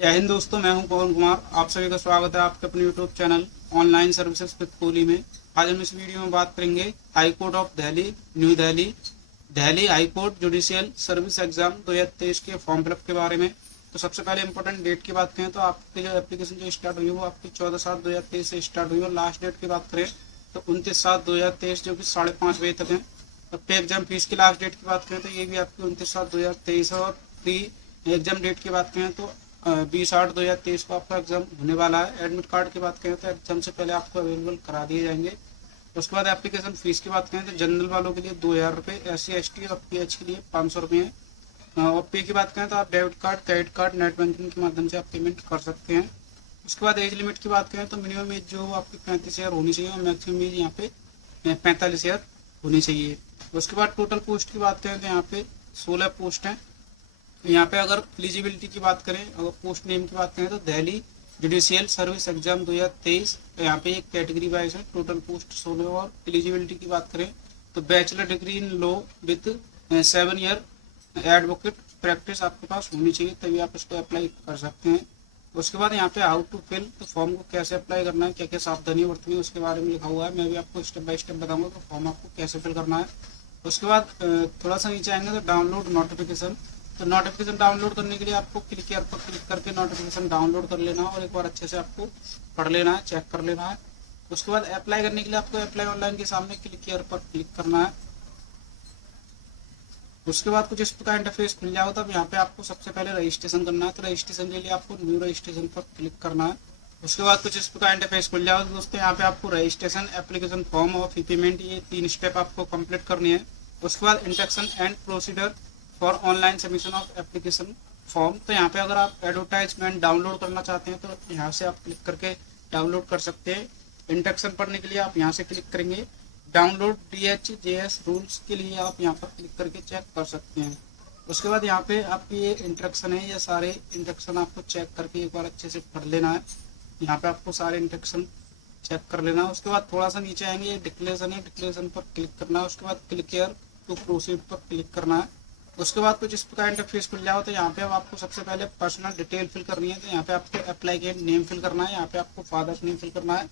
जय हिंद दोस्तों, मैं हूं पवन कुमार। आप सभी का स्वागत है आपके अपने YouTube channel online services with Kohli में। आज हम इस वीडियो में बात करेंगे high court of Delhi, new Delhi, Delhi high court judicial service exam 2023 के फॉर्म फिलअप के बारे में। तो सबसे पहले इंपॉर्टेंट डेट की बात करें तो आपकी जो एप्लीकेशन जो स्टार्ट हुई वो आपकी 14/7/2023 से स्टार्ट हुई। और लास्ट डेट की बात करें तो 29/7/2023 जो कि 5:30 बजे तक है। और पे एग्जाम फीस की लास्ट डेट की बात करें तो ये भी आपकी 29/7/2023 है। और प्री एग्जाम डेट की बात करें तो 20/8/2023 को आपका एग्जाम होने वाला है। एडमिट कार्ड की बात करें तो एग्जाम से पहले आपको अवेलेबल करा दिए जाएंगे। उसके बाद एप्लीकेशन फीस की बात करें तो जनरल वालों के लिए 2000 रुपये, SC ST और PH के लिए 500 रुपये है। और पे की बात करें तो आप debit card, credit card, net banking के माध्यम से आप पेमेंट कर सकते हैं। उसके बाद एज लिमिट की बात करें तो मिनिमम एज जो आपकी 35 ईयर होनी चाहिए और मैक्सिमम एज यहाँ पे 45 ईयर होनी चाहिए। उसके बाद टोटल पोस्ट की बात करें तो यहाँ पे 16 पोस्ट हैं। यहाँ पे अगर एलिजिबिलिटी की बात करें, अगर पोस्ट नेम की बात करें तो दिल्ली जुडिशियल सर्विस एग्जाम 2023। तो यहाँ पे एक कैटेगरी वाइज है, टोटल पोस्ट 16। और एलिजिबिलिटी की बात करें तो bachelor degree in law with 7 year advocate practice आपके पास होनी चाहिए, तभी आप इसको अप्लाई कर सकते हैं। उसके बाद यहाँ पे हाउ टू फिल, तो फॉर्म को कैसे अप्लाई करना है, क्या क्या सावधानी बरतनी है, उसके बारे में लिखा हुआ है। मैं भी आपको स्टेप बाय स्टेप बताऊंगा तो फॉर्म आपको कैसे फिल करना है। उसके बाद थोड़ा सा नीचे आएंगे तो डाउनलोड नोटिफिकेशन। तो नोटिफिकेशन डाउनलोड करने के लिए आपको क्लिक हियर पर क्लिक करके नोटिफिकेशन डाउनलोड कर लेना है और एक बार अच्छे से आपको पढ़ लेना है, चेक कर लेना है। उसके बाद अप्लाई करने के लिए आपको अप्लाई ऑनलाइन के सामने क्लिक हियर पर क्लिक करना है। उसके बाद कुछ इस प्रकार इंटरफेस खुल जाएगा। तब यहाँ पे आपको सबसे पहले रजिस्ट्रेशन करना है। तो रजिस्ट्रेशन के लिए आपको न्यू रजिस्ट्रेशन पर क्लिक करना है। उसके बाद कुछ इस प्रकार इंटरफेस खुल जाएगा। दोस्तों यहाँ पे आपको रजिस्ट्रेशन, एप्लीकेशन फॉर्म और फी पेमेंट, ये 3 स्टेप आपको कंप्लीट करनी है। उसके बाद instruction and procedure for online submission of application form. तो यहाँ पे अगर आप एडवर्टाइजमेंट डाउनलोड करना चाहते हैं तो यहाँ से आप क्लिक करके डाउनलोड कर सकते हैं। इंस्ट्रक्शन पढ़ने के लिए आप यहाँ से क्लिक करेंगे। डाउनलोड DHJS रूल्स के लिए आप यहाँ पर क्लिक करके चेक कर सकते हैं। उसके बाद यहाँ पे आपकी ये इंस्ट्रक्शन है, ये सारे इंस्ट्रक्शन आपको चेक करके एक बार अच्छे से पढ़ लेना है। यहाँ पे आपको सारे इंस्ट्रक्शन चेक कर लेना है। उसके बाद थोड़ा सा नीचे आएंगे, डिक्लेरेशन है, डिक्लेरेशन पर क्लिक करना है। उसके बाद क्लिक हियर टू प्रोसीड पर क्लिक करना है। उसके बाद कुछ इस प्रकार इंटरफेस खुल जाओ। तो यहाँ पे अब आपको सबसे पहले पर्सनल डिटेल फिल करनी है। तो यहाँ पे आपको एप्लीकेंट नेम फिल करना है, यहाँ पे आपको फादर्स नेम फिल करना है।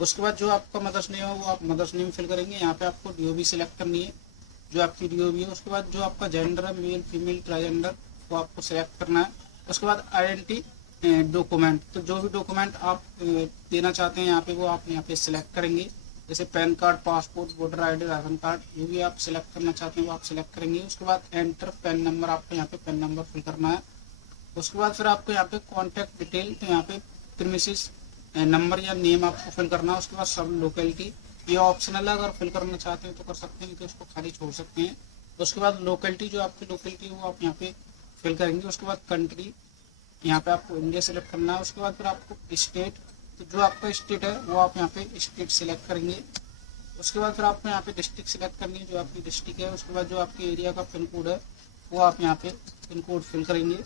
उसके बाद जो आपका मदर्स नेम है वो आप मदर्स नेम फिल करेंगे। यहाँ पे आपको DOB सिलेक्ट करनी है, जो आपकी DOB है। उसके बाद जो आपका जेंडर है, मेल फीमेल ट्रांसजेंडर, वो आपको सिलेक्ट करना है। उसके बाद आइडेंटिटी डॉक्यूमेंट, तो जो भी डॉक्यूमेंट आप देना चाहते हैं यहाँ पे वो आप यहाँ पे सिलेक्ट करेंगे। जैसे pan card, passport, voter ID, ration card, जो भी आप सिलेक्ट करना चाहते हैं वो आप सिलेक्ट करेंगे। उसके बाद एंटर पैन नंबर, आपको यहाँ पे पैन नंबर फिल करना है। उसके बाद फिर आपको यहाँ पे कॉन्टैक्ट डिटेल, तो यहाँ पे प्रीमिसेस नंबर या नेम आपको फिल करना है। उसके बाद सब लोकेलिटी, ये ऑप्शनल है, अगर फिल करना चाहते हैं तो कर सकते हैं, तो इसको खाली छोड़ सकते हैं। उसके बाद लोकेलिटी, जो आपकी लोकेलिटी है वो आप यहाँ पे फिल करेंगे। उसके बाद कंट्री, यहाँ पे आपको इंडिया सेलेक्ट करना है। उसके बाद फिर आपको स्टेट, तो जो आपका स्टेट है वो आप यहाँ पे स्टेट सिलेक्ट करेंगे। उसके बाद फिर आपको यहाँ पे डिस्ट्रिक्ट सिलेक्ट करनी है, जो आपकी डिस्ट्रिक्ट है। उसके बाद जो आपके एरिया का पिन कोड है वो आप यहाँ पे पिन कोड फिल करेंगे।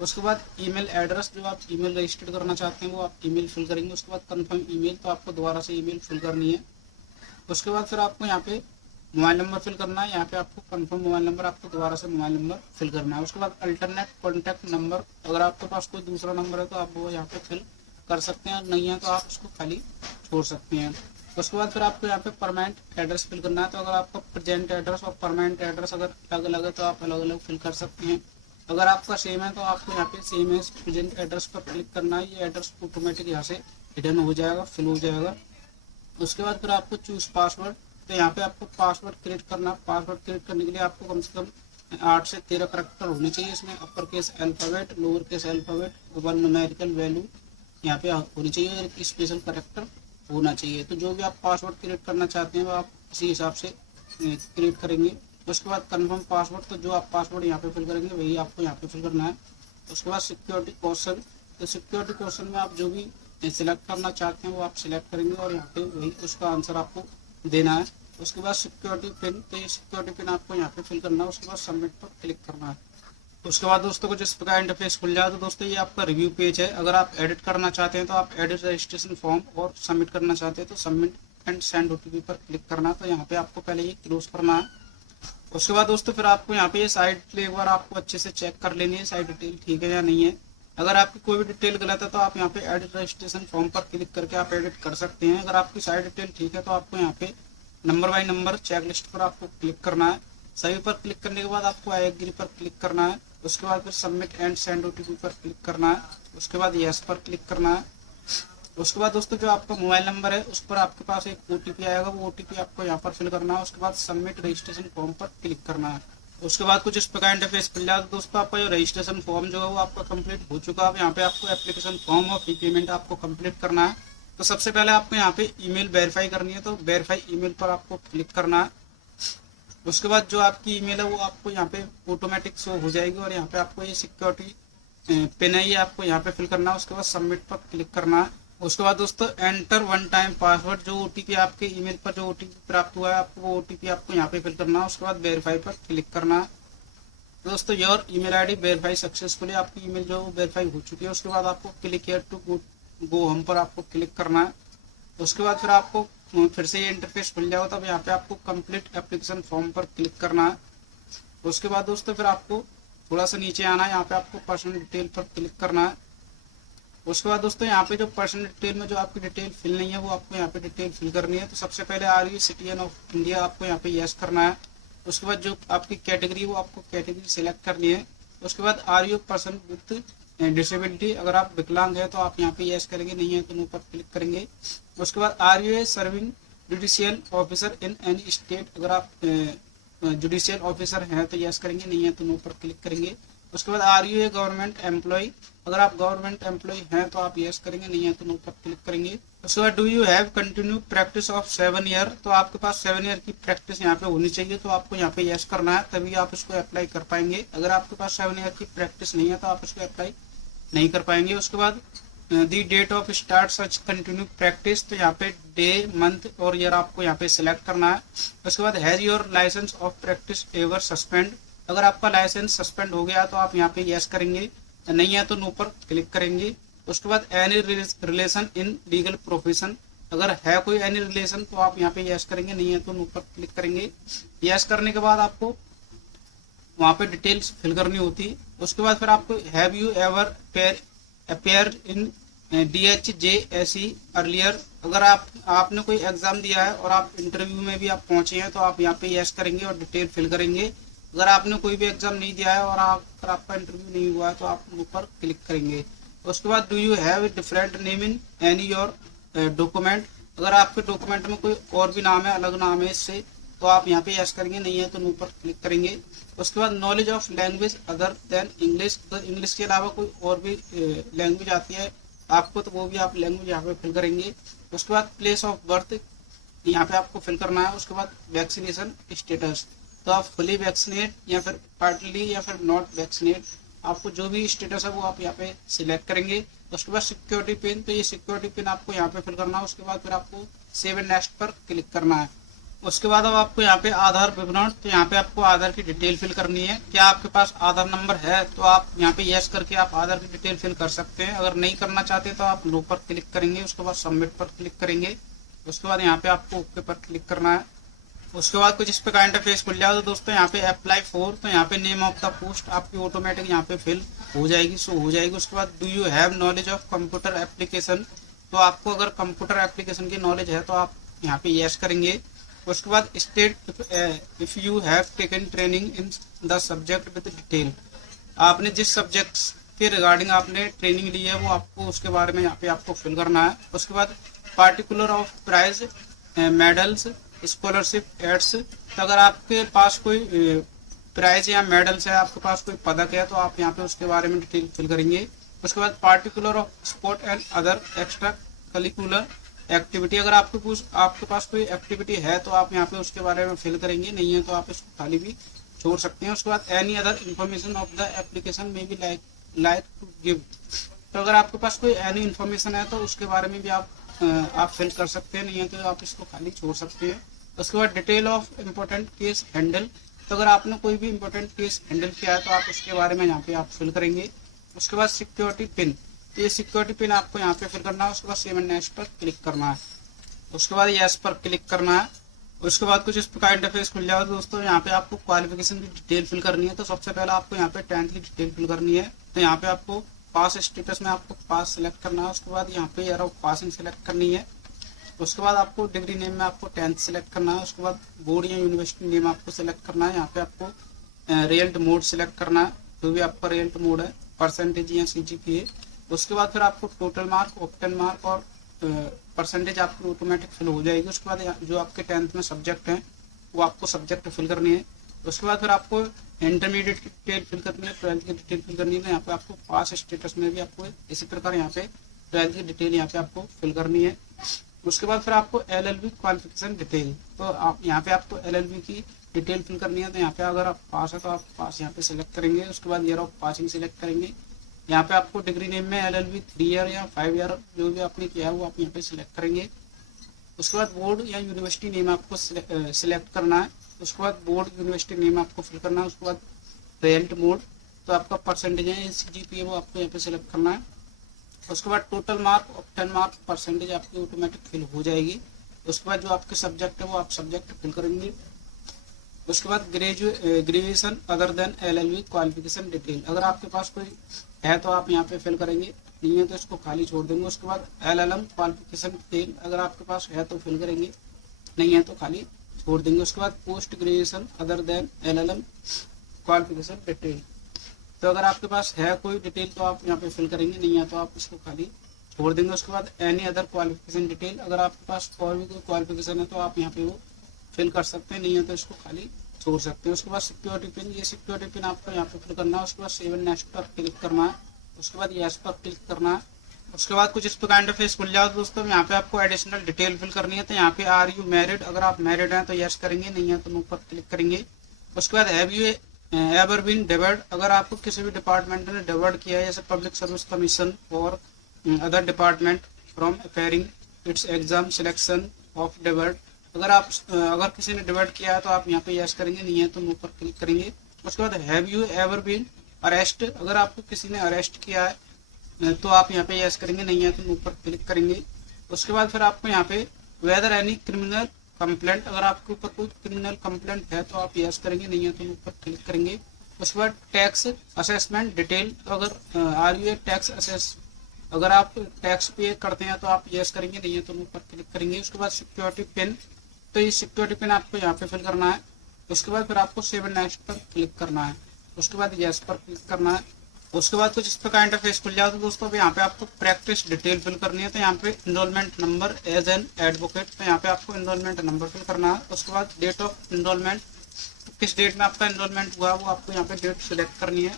उसके बाद ईमेल एड्रेस, जो आप ईमेल रजिस्टर्ड करना चाहते हैं वो आप ईमेल फिल करेंगे। उसके बाद कंफर्म ईमेल, तो आपको दोबारा से ईमेल फिल करनी है। उसके बाद फिर आपको यहाँ पे मोबाइल नंबर फिल करना है। यहाँ पे आपको कंफर्म मोबाइल नंबर, आपको दोबारा से मोबाइल नंबर फिल करना है। उसके बाद अल्टरनेट कॉन्टैक्ट नंबर, अगर आपके पास कोई दूसरा नंबर है तो आप वो यहाँ पे फिल कर सकते हैं, नहीं है तो आप उसको खाली छोड़ सकते हैं। उसके बाद फिर आपको यहाँ पे परमानेंट एड्रेस फिल करना है। तो अगर आपका प्रेजेंट एड्रेस और परमानेंट एड्रेस अगर अलग अलग है तो आप अलग अलग फिल कर सकते हैं। अगर आपका सेम है तो आपको यहाँ पे सेम एज प्रेजेंट एड्रेस पर क्लिक करना है। ये एड्रेस ऑटोमेटिक यहाँ से हिडन हो जाएगा, फिल हो जाएगा। उसके बाद फिर आपको चूज पासवर्ड, तो यहाँ पे आपको पासवर्ड क्रिएट करना है। पासवर्ड क्रिएट करने के लिए आपको कम से कम 8 से 13 करेक्टर होने चाहिए। इसमें upper case alphabet, lower case alphabet, 1 numerical value यहाँ पे होनी चाहिए, एक स्पेशल करेक्टर होना चाहिए। तो जो भी आप पासवर्ड क्रिएट करना चाहते हैं वो आप इसी हिसाब से क्रिएट करेंगे। उसके बाद कंफर्म पासवर्ड, तो जो आप पासवर्ड यहाँ पे फिल करेंगे वही आपको यहाँ पे फिल करना है। उसके बाद सिक्योरिटी क्वेश्चन, तो सिक्योरिटी क्वेश्चन में आप जो भी सिलेक्ट करना चाहते हैं वो आप सिलेक्ट करेंगे और यहाँ पे वही उसका आंसर आपको देना है। उसके बाद सिक्योरिटी पिन, तो ये सिक्योरिटी पिन आपको यहाँ पे फिल करना है। उसके बाद सबमिट पर क्लिक करना है। उसके बाद दोस्तों कुछ इस प्रकार इंटरफेस खुल जाए। तो दोस्तों ये आपका रिव्यू पेज है। अगर आप एडिट करना चाहते हैं तो आप एडिट रजिस्ट्रेशन फॉर्म, और सबमिट करना चाहते हैं तो सबमिट एंड सेंड OTP पर क्लिक करना। तो यहाँ पे आपको पहले ये क्लोज करना है। उसके बाद दोस्तों फिर आपको यहाँ पे ये साइट एक बार आपको अच्छे से चेक कर लेनी है, साइट डिटेल ठीक है या नहीं है। अगर आपकी कोई भी डिटेल गलत है तो आप यहाँ पे एडिट रजिस्ट्रेशन फॉर्म पर क्लिक करके आप एडिट कर सकते हैं। अगर आपकी सारी डिटेल ठीक है तो आपको यहाँ पे number by number check list पर आपको क्लिक करना है। सभी पर क्लिक करने के बाद आपको आई एग्री पर क्लिक करना है। उसके बाद फिर सबमिट एंड सेंड ओटीपी पर क्लिक करना है। उसके बाद यस पर क्लिक करना है। उसके बाद दोस्तों जो आपका मोबाइल नंबर है उस पर आपके पास एक ओटीपी आएगा, वो ओटीपी आपको यहाँ पर फिल करना है। उसके बाद सबमिट रजिस्ट्रेशन फॉर्म पर क्लिक करना है। उसके बाद कुछ इस प्रकार इंटरफेस खुल जाएगा। दोस्तों आपका जो रजिस्ट्रेशन फॉर्म जो है वो आपका कंप्लीट हो चुका है। यहाँ पे आपको एप्लीकेशन फॉर्म और फी पेमेंट आपको कंप्लीट करना है। तो सबसे पहले आपको यहाँ पे ईमेल वेरीफाई करनी है, तो वेरीफाई ईमेल पर आपको क्लिक करना है। उसके बाद जो आपकी ईमेल है वो आपको यहाँ पे ऑटोमेटिक शो हो जाएगी और यहाँ पे आपको ये सिक्योरिटी पिन है ये आपको यहाँ पे फिल करना है। उसके बाद सबमिट पर क्लिक करना है। उसके बाद दोस्तों एंटर वन टाइम पासवर्ड, जो ओटीपी आपके ईमेल पर जो ओटीपी प्राप्त हुआ है आपको वो ओटीपी आपको यहाँ पे फिल करना है। उसके बाद वेरीफाई पर क्लिक करना है। दोस्तों your email ID verify successfully, आपकी ईमेल जो वेरीफाई हो चुकी है। उसके बाद आपको click here to go home पर आपको क्लिक करना है। उसके बाद फिर आपको फिर से ये इंटरफेस खुल जाएगा। तब यहाँ पे आपको कंप्लीट एप्लीकेशन फॉर्म पर क्लिक करना है। उसके बाद दोस्तों फिर आपको थोड़ा सा नीचे आना है, यहाँ पे आपको पर्सनल डिटेल पर क्लिक करना है। उसके बाद दोस्तों यहाँ पे जो पर्सनल डिटेल में जो आपकी डिटेल फिल नहीं है वो आपको यहाँ पे डिटेल फिल करनी है। तो सबसे पहले are you citizen of India, आपको यहाँ पे यस करना है। उसके बाद जो आपकी कैटेगरी वो आपको कैटेगरी सिलेक्ट करनी है। उसके बाद are you person with disability, अगर आप विकलांग है तो आप यहाँ पे यस करेंगे, नहीं है तो नो पर क्लिक करेंगे। उसके बाद are you a serving judicial officer in any state, अगर आप जुडिशियल ऑफिसर हैं तो यस करेंगे, नहीं है तो नो पर क्लिक करेंगे। उसके बाद are you a government employ, अगर आप गवर्नमेंट एम्प्लॉय हैं तो आप यस करेंगे, नहीं है तो नो पर क्लिक करेंगे। उसके बाद do you have continue practice of 7 year, तो आपके पास 7 ईयर की प्रैक्टिस यहाँ पे होनी चाहिए, तो आपको यहाँ पे यस करना है, तभी आप इसको अप्लाई कर पाएंगे। अगर आपके पास 7 ईयर की प्रैक्टिस नहीं है तो आप इसको अप्लाई नहीं कर पाएंगे। उसके बाद the date of start such continue practice, तो यहाँ पे डे मंथ और ईयर आपको यहाँ पे सिलेक्ट करना है। उसके बाद has your licence of practice ever suspend, अगर आपका लाइसेंस सस्पेंड हो गया तो आप यहाँ पे यस करेंगे, नहीं है तो नो पर क्लिक करेंगे। उसके बाद any relation in legal profession, अगर है कोई एनी रिलेशन तो आप यहाँ पे यस करेंगे, नहीं है तो नो पर क्लिक करेंगे। यस करने के बाद आपको वहाँ पे डिटेल्स फिल करनी होती है। उसके बाद फिर आपको have you ever appear in DHJSE earlier, अगर आपने कोई एग्जाम दिया है और आप इंटरव्यू में भी आप पहुंचे हैं तो आप यहाँ पे यस करेंगे और डिटेल फिल करेंगे। अगर आपने कोई भी एग्जाम नहीं दिया है और अगर आपका इंटरव्यू नहीं हुआ है तो आप ऊपर क्लिक करेंगे। उसके बाद do you have different name in any your document, अगर आपके डॉक्यूमेंट में कोई और भी नाम है, अलग नाम है इससे, तो आप यहाँ पे यस करेंगे, नहीं है तो नो पर क्लिक करेंगे। उसके बाद knowledge of language other than English, अगर इंग्लिश के अलावा कोई और भी लैंग्वेज आती है आपको तो वो भी आप लैंग्वेज यहाँ पे फिल करेंगे। उसके बाद प्लेस ऑफ बर्थ यहाँ पे आपको फिल करना है। उसके बाद वैक्सीनेशन स्टेटस, तो आप फुली वैक्सीनेट या फिर पार्टली या फिर नॉट वैक्सीनेट, आपको जो भी स्टेटस है वो आप यहाँ पे सिलेक्ट करेंगे। उसके बाद सिक्योरिटी पिन, तो ये सिक्योरिटी पिन आपको यहाँ पे फिल करना है। उसके बाद फिर आपको सेव एंड नेक्स्ट पर क्लिक करना है। उसके बाद अब आपको यहाँ पे आधार विवरण, तो यहाँ पे आपको आधार की डिटेल फिल करनी है। क्या आपके पास आधार नंबर है तो आप यहाँ पे यस करके आप आधार की डिटेल फिल कर सकते हैं। अगर नहीं करना चाहते तो आप नो पर क्लिक करेंगे। उसके बाद सबमिट पर क्लिक करेंगे। उसके बाद यहाँ पे आपको ओके पर क्लिक करना है। उसके बाद कुछ इस पे का इंटरफेस खुल जाएगा। तो दोस्तों यहाँ पे अप्लाई फॉर, तो यहाँ पे नेम ऑफ द पोस्ट आपकी ऑटोमेटिक यहाँ पे फिल हो जाएगी, शो हो जाएगी। उसके बाद do you have knowledge of computer application, तो आपको अगर कंप्यूटर एप्लीकेशन की नॉलेज है तो आप यहाँ पे यस करेंगे। उसके बाद state if you have taken training in the subject with detail, आपने जिस सब्जेक्ट के रिगार्डिंग आपने ट्रेनिंग ली है वो आपको उसके बारे में यहाँ पे आपको फिल करना है। उसके बाद particular of prize medals scholarship aids, तो अगर आपके पास कोई प्राइज या मेडल्स है, आपके पास कोई पदक है तो आप यहाँ पे उसके बारे में डिटेल फिल करेंगे। उसके बाद particular of sport and other extra curricular activity, अगर आपके पास कोई एक्टिविटी है तो आप यहाँ पे उसके बारे में फिल करेंगे, नहीं है तो आप इसको खाली भी छोड़ सकते हैं। उसके बाद any other information of the application में भी लाइक टू गिव, तो अगर आपके पास कोई एनी इन्फॉर्मेशन है तो उसके बारे में भी आप फिल कर सकते हैं, नहीं है तो आप इसको खाली छोड़ सकते हैं। उसके बाद detail of important case handle, तो अगर आपने कोई भी इम्पोर्टेंट केस हैंडल किया है तो आप उसके बारे में यहाँ पे आप फिल करेंगे। उसके बाद सिक्योरिटी पिन, तो ये सिक्योरिटी पिन आपको यहाँ पे फिल करना है। उसके बाद सेव एंड नेक्स्ट पर क्लिक करना है। उसके बाद यस पर क्लिक करना है। उसके बाद कुछ इस प्रकार इंटरफेस खुल जाएगा। दोस्तों यहाँ पे आपको क्वालिफिकेशन की डिटेल फिल करनी है। तो सबसे पहले आपको यहाँ पे 10th की डिटेल फिल करनी है। तो यहाँ पे आपको पास स्टेटस में आपको पास सिलेक्ट करना है। उसके बाद यहाँ पे एरो पासिंग सिलेक्ट करनी है। उसके बाद आपको डिग्री नेम में आपको 10th सिलेक्ट करना है। उसके बाद बोर्ड या यूनिवर्सिटी नेम आपको सिलेक्ट करना है। यहाँ पे आपको रिजल्ट मोड सिलेक्ट करना है, जो भी आपका रिजल्ट मोड है, परसेंटेज या CGPA। उसके बाद फिर आपको टोटल मार्क, ऑक्टेन मार्क और परसेंटेज आपकी ऑटोमेटिक फिल हो जाएगी। उसके बाद जो आपके 10th में सब्जेक्ट हैं वो आपको सब्जेक्ट फिल करनी है। उसके बाद फिर आपको इंटरमीडिएट की डिटेल फिल करनी है, 12th की डिटेल फिल करनी है। यहाँ पे आपको पास स्टेटस में भी आपको इसी प्रकार यहाँ पे 12th की डिटेल यहाँ पे आपको फिल करनी है। उसके बाद फिर आपको LLB क्वालिफिकेशन डिटेल, तो आप यहाँ पे आपको LLB की डिटेल फिल करनी है। तो यहाँ पे अगर आप पास है तो आप पास यहाँ पे सिलेक्ट करेंगे। उसके बाद ईयर ऑफ पासिंग सिलेक्ट करेंगे। यहाँ पे आपको डिग्री नेम में LLB 3 ईयर या 5 ईयर जो भी आपने किया है वो आप यहाँ पे सिलेक्ट करेंगे। उसके बाद बोर्ड या यूनिवर्सिटी नेम आपको सिलेक्ट करना है। उसके बाद बोर्ड यूनिवर्सिटी नेम आपको फिल करना है। उसके बाद रिजल्ट मोड, तो आपका परसेंटेज है CGPA वो आपको यहाँ पे सिलेक्ट करना है। उसके बाद total mark, octane mark, percentage आपकी ऑटोमेटिक फिल हो जाएगी। उसके बाद जो आपके सब्जेक्ट है वो आप सब्जेक्ट फिल करेंगे। उसके बाद graduation other than LLB qualification detail, अगर आपके पास कोई है तो आप यहाँ पे फिल करेंगे, नहीं है तो इसको खाली छोड़ देंगे। उसके बाद LLM क्वालिफिकेशन डिटेल, अगर आपके पास है तो फिल करेंगे, नहीं है तो खाली छोड़ देंगे। उसके बाद post graduation other than LLM qualification detail, तो अगर आपके पास है कोई डिटेल तो आप यहाँ पे फिल करेंगे, नहीं है तो आप इसको खाली छोड़ देंगे। उसके बाद एनी अदर क्वालिफिकेशन डिटेल, अगर आपके पास और भी कोई क्वालिफिकेशन है तो आप यहाँ पे वो फिल कर सकते हैं, नहीं है तो इसको खाली छोड़ सकते हैं। उसके बाद सिक्योरिटी पिन, ये सिक्योरिटी पिन आपको यहाँ पे फिल करना है। उसके बाद सेव एंड नेक्स्ट पर क्लिक करना है। उसके बाद यस पर क्लिक करना है। उसके बाद कुछ इस प्रकार इंटरफेस खुल जाओ दोस्तों। यहाँ पे आपको एडिशनल डिटेल फिल करनी है। तो यहाँ पे आर यू मैरिड, अगर आप मैरिड हैं तो यस करेंगे, नहीं है तो नो पर क्लिक करेंगे। उसके बाद हैव यू एवर बीन डिवर्ड, अगर आपको किसी भी डिपार्टमेंट ने डिवर्ड किया है, जैसे पब्लिक सर्विस कमीशन और other department from appearing its exam selection of debarred, अगर किसी ने डिवर्ट किया है तो आप यहाँ पे यस करेंगे, नहीं है तो नो पर क्लिक करेंगे। उसके बाद have you ever been arrest, अगर आपको किसी ने अरेस्ट किया है तो आप यहाँ पे यस करेंगे, नहीं है तो नो पर क्लिक करेंगे। उसके बाद फिर आपको यहाँ पे वेदर एनी क्रिमिनल कंप्लेंट, अगर आपके ऊपर कोई क्रिमिनल कंप्लेंट है तो आप यस करेंगे, नहीं है तो नो पर क्लिक करेंगे। उसके बाद टैक्स असेसमेंट डिटेल, तो अगर are you a tax assess, अगर आप टैक्स पे करते हैं तो आप यस करेंगे, नहीं है तो नो पर क्लिक करेंगे। उसके बाद सिक्योरिटी पिन, तो ये सिक्योरिटी पिन आपको यहाँ पे फिल करना है। उसके बाद फिर आपको सेव एंड नेक्स्ट पर क्लिक करना है। उसके बाद यस पर क्लिक करना है। उसके बाद कुछ इस प्रकार इंटरफेस खुल जाओ। तो दोस्तों यहाँ पे आपको प्रैक्टिस डिटेल फिल करनी है। तो यहाँ पे enrolment number as an advocate, तो यहाँ पे आपको इनरोलमेंट नंबर फिल करना है। उसके बाद डेट ऑफ इनरोलमेंट, तो किस डेट में आपका इनरोलमेंट हुआ वो आपको यहाँ पे डेट सिलेक्ट करनी है।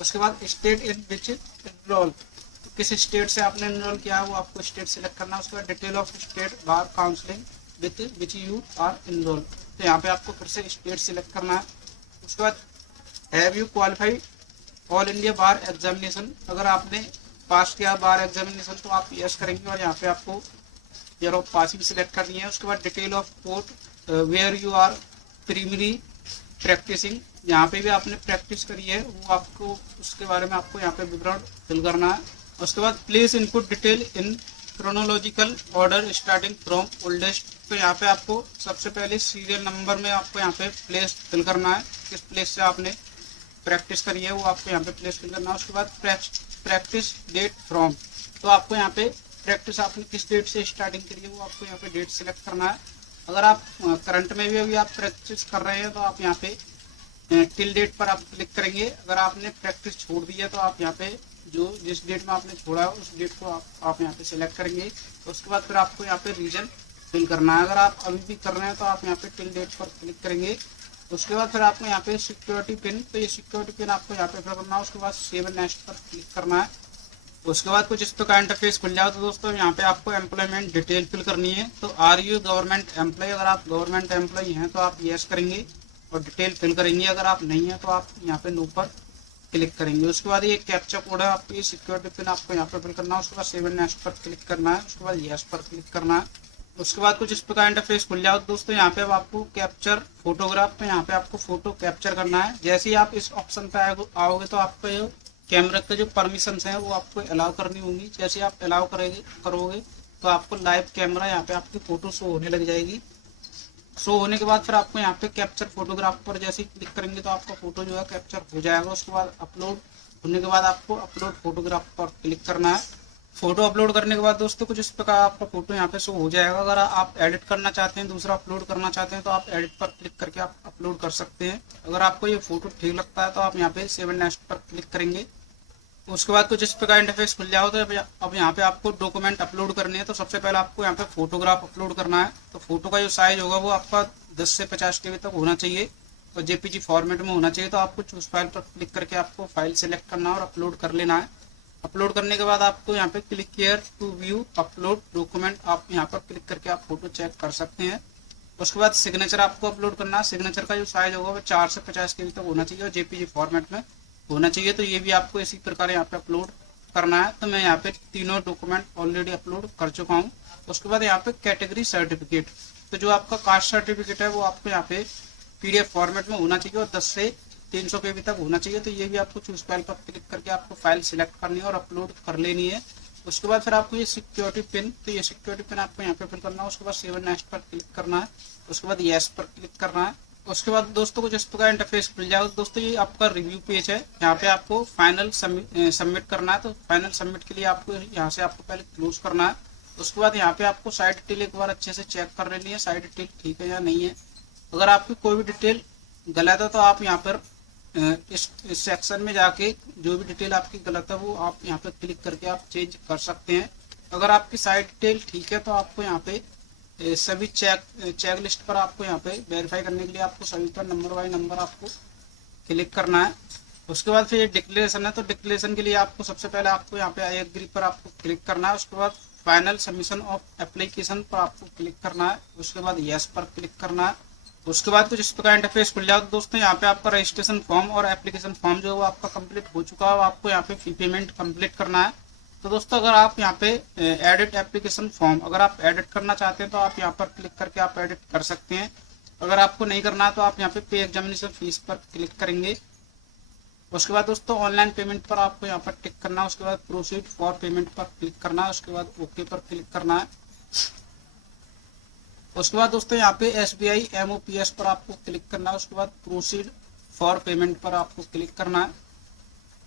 उसके बाद स्टेट इन विच इनरोल, किस स्टेट से आपने इनरोल किया है वो आपको स्टेट सिलेक्ट करना है। उसके बाद detail of state bar counselling with which you are enrol, तो यहाँ पे आपको फिर से स्टेट सिलेक्ट करना है। उसके बाद have you qualified all India bar examination, अगर आपने पास किया बार एग्जामिनेशन तो आप यस करेंगे और यहाँ पे आपको ईयर ऑफ पासिंग सिलेक्ट करनी है। उसके बाद detail of court where you are premierly practising, यहाँ पे भी आपने प्रैक्टिस करी है वो आपको उसके बारे में आपको यहाँ पे विवरण फिल करना है। उसके बाद please input detail in chronological order starting from oldest, तो यहाँ पे आपको सबसे पहले सीरियल नंबर में आपको यहाँ पे प्लेस फिल करना है, किस प्लेस से आपने प्रैक्टिस करी है वो आपको यहाँ पे प्लेस फिल करना है। उसके बाद प्रैक्टिस डेट फ्रॉम, तो आपको यहाँ पे प्रैक्टिस आपने किस डेट से स्टार्टिंग करी है वो आपको यहाँ पे डेट सिलेक्ट करना है। अगर आप करंट में भी अभी आप प्रैक्टिस कर रहे हैं तो आप यहाँ पे टिल डेट पर आप क्लिक करेंगे। अगर आपने प्रैक्टिस छोड़ दी है तो आप यहाँ पे जो जिस डेट में आपने छोड़ा है उस डेट को आप यहाँ पे सिलेक्ट करेंगे। उसके बाद फिर आपको यहाँ पे रीजन फिल करना है। अगर आप अभी भी कर रहे हैं तो आप यहाँ पे टिल डेट पर क्लिक करेंगे। उसके बाद फिर आपको यहाँ पे सिक्योरिटी पिन, तो ये सिक्योरिटी पिन आपको यहाँ पे फिल करना है। उसके बाद सेव एंड नेक्स्ट पर क्लिक करना है। उसके बाद कुछ इस प्रकार इंटरफेस खुल जाओ। तो दोस्तों यहाँ पे आपको एम्प्लॉयमेंट डिटेल फिल करनी है। तो आर यू गवर्नमेंट एम्प्लॉय, अगर आप गवर्नमेंट एम्प्लॉय हैं तो आप यस करेंगे और डिटेल फिल करेंगे। अगर आप नहीं है तो आप यहाँ पे नो पर क्लिक करेंगे। उसके बाद ये कैप्चा कोड है आपको, ये सिक्योरिटी पिन आपको यहाँ पे फिल करना है। उसके बाद सेव एंड नेक्स्ट पर क्लिक करना है। उसके बाद यस पर क्लिक करना है। उसके बाद कुछ इस प्रकार इंटरफेस खुल जाओ। दोस्तों यहाँ पे अब आपको कैप्चर फोटोग्राफ, तो यहाँ पे आपको फोटो कैप्चर करना है। जैसे ही आप इस ऑप्शन पे आओगे तो आपको कैमरा के जो परमिशंस हैं वो आपको अलाउ करनी होंगी। जैसे आप अलाउ करोगे तो आपको लाइव कैमरा यहाँ पे आपकी फोटो शो होने लग जाएगी। शो होने के बाद फिर आपको यहाँ पे कैप्चर फोटोग्राफ पर जैसे क्लिक करेंगे तो आपका फोटो जो है कैप्चर हो जाएगा। उसके बाद अपलोड होने के बाद आपको अपलोड फोटोग्राफ पर क्लिक करना है। फोटो अपलोड करने के बाद दोस्तों कुछ इस प्रकार आपका फोटो यहाँ पे शो हो जाएगा। अगर आप एडिट करना चाहते हैं, दूसरा अपलोड करना चाहते हैं, तो आप एडिट पर क्लिक करके आप अपलोड कर सकते हैं। अगर आपको ये फोटो ठीक लगता है तो आप यहाँ पे सेव एंड नेक्स्ट पर क्लिक करेंगे। उसके बाद कुछ इस प्रकार इंटरफेस खुल जाओ। तो अब यहाँ पे आपको डॉक्यूमेंट अपलोड करने हैं। तो सबसे पहले आपको यहाँ पे फोटोग्राफ अपलोड करना है। तो फोटो का जो साइज होगा वो आपका 10 से 50 KB तक होना चाहिए और जेपीजी फॉर्मेट में होना चाहिए। तो आपको चूज फाइल पर क्लिक करके आपको फाइल सेलेक्ट करना है और अपलोड कर लेना है। अपलोड करने के बाद आपको यहाँ पे click here to view upload document, आप यहाँ पर क्लिक करके आप फोटो चेक कर सकते हैं। उसके बाद सिग्नेचर आपको अपलोड करना है। सिग्नेचर का जो साइज होगा वो 4 से 50 KB तक होना चाहिए और जेपीजी फॉर्मेट में होना चाहिए। तो ये भी आपको इसी प्रकार यहाँ पे अपलोड करना है। तो मैं यहाँ पे तीनों डॉक्यूमेंट ऑलरेडी अपलोड कर चुका हूँ। उसके बाद यहाँ पे कैटेगरी सर्टिफिकेट, तो जो आपका कास्ट सर्टिफिकेट है वो आपको यहाँ पे PDF फॉर्मेट में होना चाहिए और 10 से 300 KB तक होना चाहिए। तो ये भी आपको चूज फाइल पर क्लिक करके आपको फाइल सिलेक्ट करनी है और अपलोड कर लेनी है। उसके बाद फिर आपको ये सिक्योरिटी पिन, तो ये सिक्योरिटी पिन आपको यहाँ पे फिल करना है। उसके बाद सेव एंड नेक्स्ट पर क्लिक करना है। उसके बाद येस पर क्लिक करना है। उसके बाद दोस्तों को जिस प्रकार इंटरफेस खुल जाएगा दोस्तों, ये आपका रिव्यू पेज है। यहाँ पे आपको फाइनल सबमिट करना है। तो फाइनल सबमिट के लिए आपको यहाँ से आपको पहले क्लोज करना है। उसके बाद यहाँ पे आपको साइड डिटेल एक बार अच्छे से चेक कर लेनी है, साइड डिटेल ठीक है या नहीं है। अगर आपकी कोई भी डिटेल गलत है तो आप यहाँ पर इस सेक्शन में जाके जो भी डिटेल आपकी गलत है वो आप यहाँ पे क्लिक करके आप चेंज कर सकते हैं। अगर आपकी साइड डिटेल ठीक है तो आपको यहाँ पे सभी चेक लिस्ट पर आपको यहाँ पे वेरीफाई करने के लिए आपको सभी पर नंबर बाय नंबर आपको क्लिक करना है। उसके बाद फिर डिक्लेरेशन है। तो डिक्लेरेशन के लिए आपको सबसे पहले आपको यहाँ पे आई एग्री पर आपको क्लिक करना है। उसके बाद फाइनल सबमिशन ऑफ एप्लीकेशन पर आपको क्लिक करना है। उसके बाद यस पर क्लिक करना है। उसके बाद कुछ इस प्रकार इंटरफेस खुल जाओ दोस्तों। यहाँ पे आपका रजिस्ट्रेशन फॉर्म और एप्लीकेशन फॉर्म जो है वो आपका कंप्लीट हो चुका है। आपको यहाँ पे फी पेमेंट कंप्लीट करना है। तो दोस्तों अगर आप यहाँ पे एडिट एप्लीकेशन फॉर्म अगर आप एडिट करना चाहते हैं तो आप यहाँ पर क्लिक करके आप एडिट कर सकते हैं। अगर आपको नहीं करना है तो आप यहाँ पे एग्जामिनेशन फीस पर क्लिक करेंगे। उसके बाद दोस्तों ऑनलाइन पेमेंट पर आपको यहाँ पर टिक करना है। उसके बाद प्रोसीड फॉर पेमेंट पर क्लिक करना है। उसके बाद ओके पर क्लिक करना है। उसके बाद दोस्तों यहाँ पे SBI MOPS पर आपको क्लिक करना है। उसके बाद प्रोसीड फॉर पेमेंट पर आपको क्लिक करना है।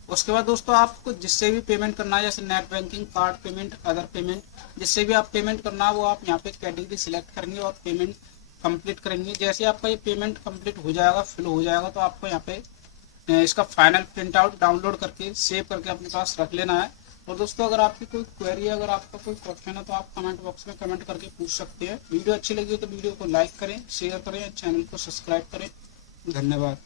उसके बाद दोस्तों आपको जिससे भी पेमेंट करना है, जैसे net banking, card payment, other payment, जिससे भी आप पेमेंट करना है वो आप यहाँ पे कैटेगरी सिलेक्ट करेंगे और पेमेंट कंप्लीट करेंगे। जैसे आपका ये पेमेंट कंप्लीट हो जाएगा, फिल हो जाएगा, तो आपको यहाँ पे इसका फाइनल प्रिंट आउट डाउनलोड करके सेव करके अपने पास रख लेना है। और दोस्तों अगर आपकी कोई क्वेरी है, अगर आपका कोई क्वेश्चन है तो आप कमेंट बॉक्स में कमेंट करके पूछ सकते हैं। वीडियो अच्छी लगी तो वीडियो को लाइक करें, शेयर करें, चैनल को सब्सक्राइब करें। धन्यवाद।